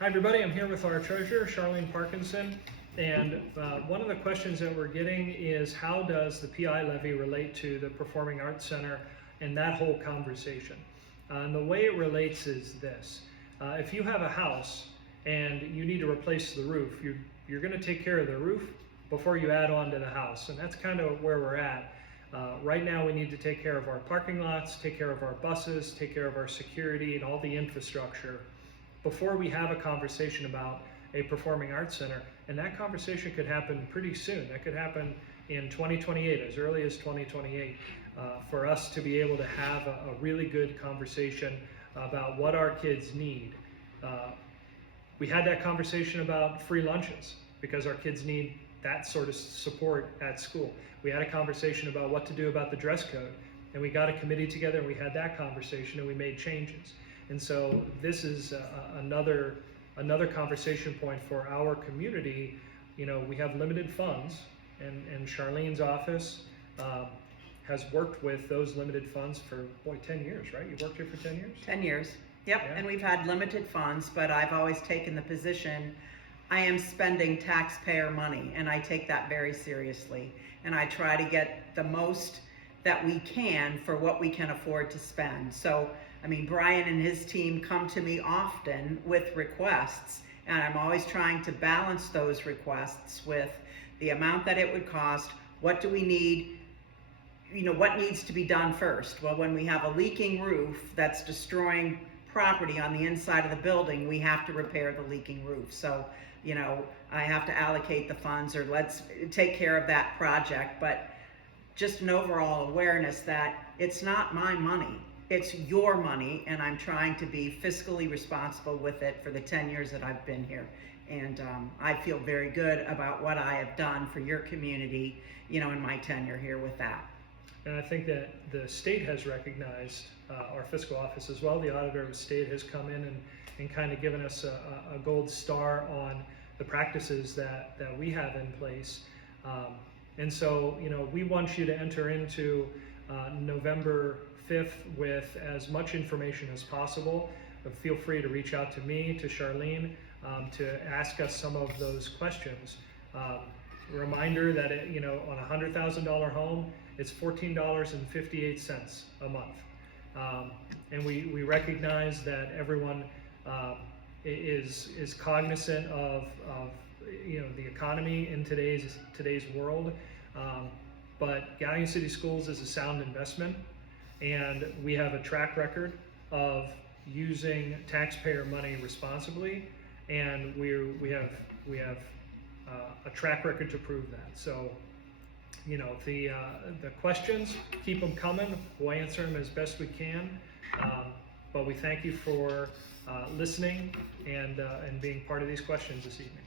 Hi everybody, I'm here with our treasurer, Charlene Parkinson, and one of the questions that we're getting is how does the PI levy relate to the Performing Arts Center and that whole conversation? And the way it relates is this. If you have a house and you need to replace the roof, you're going to take care of the roof before you add on to the house, and that's kind of where we're at. Right now we need to take care of our parking lots, take care of our buses, take care of our security and all the infrastructure before we have a conversation about a performing arts center. And that conversation could happen pretty soon. That could happen in 2028, as early as 2028, for us to be able to have a really good conversation about what our kids need. We had that conversation about free lunches because our kids need that sort of support at school. We had a conversation about what to do about the dress code, and we got a committee together and we had that conversation and we made changes. And so this is another conversation point for our community. You know, we have limited funds, and Charlene's office has worked with those limited funds for, 10 years, right? You worked here for 10 years? 10 years, yep, Yeah. And we've had limited funds, but I've always taken the position, I am spending taxpayer money, and I take that very seriously. And I try to get the most that we can for what we can afford to spend. So, I mean, Brian and his team come to me often with requests, and I'm always trying to balance those requests with the amount that it would cost, what do we need, you know, what needs to be done first. Well, when we have a leaking roof that's destroying property on the inside of the building, we have to repair the leaking roof. So, you know, I have to allocate the funds, or let's take care of that project. But just an overall awareness that it's not my money. It's your money, and I'm trying to be fiscally responsible with it for the 10 years that I've been here. And I feel very good about what I have done for your community, you know, in my tenure here with that. And I think that the state has recognized our fiscal office as well. The auditor of the state has come in and kind of given us a gold star on the practices that we have in place. And so, you know, we want you to enter into November 5th with as much information as possible. But feel free to reach out to me, to Charlene, to ask us some of those questions. Reminder that, you know, on a $100,000 home, it's $14.58 a month. And we recognize that everyone is cognizant of you know, the economy in today's world. But Galion City Schools is a sound investment, and we have a track record of using taxpayer money responsibly, and we have a track record to prove that. So, you know, the questions, keep them coming. We'll answer them as best we can. But we thank you for listening and being part of these questions this evening.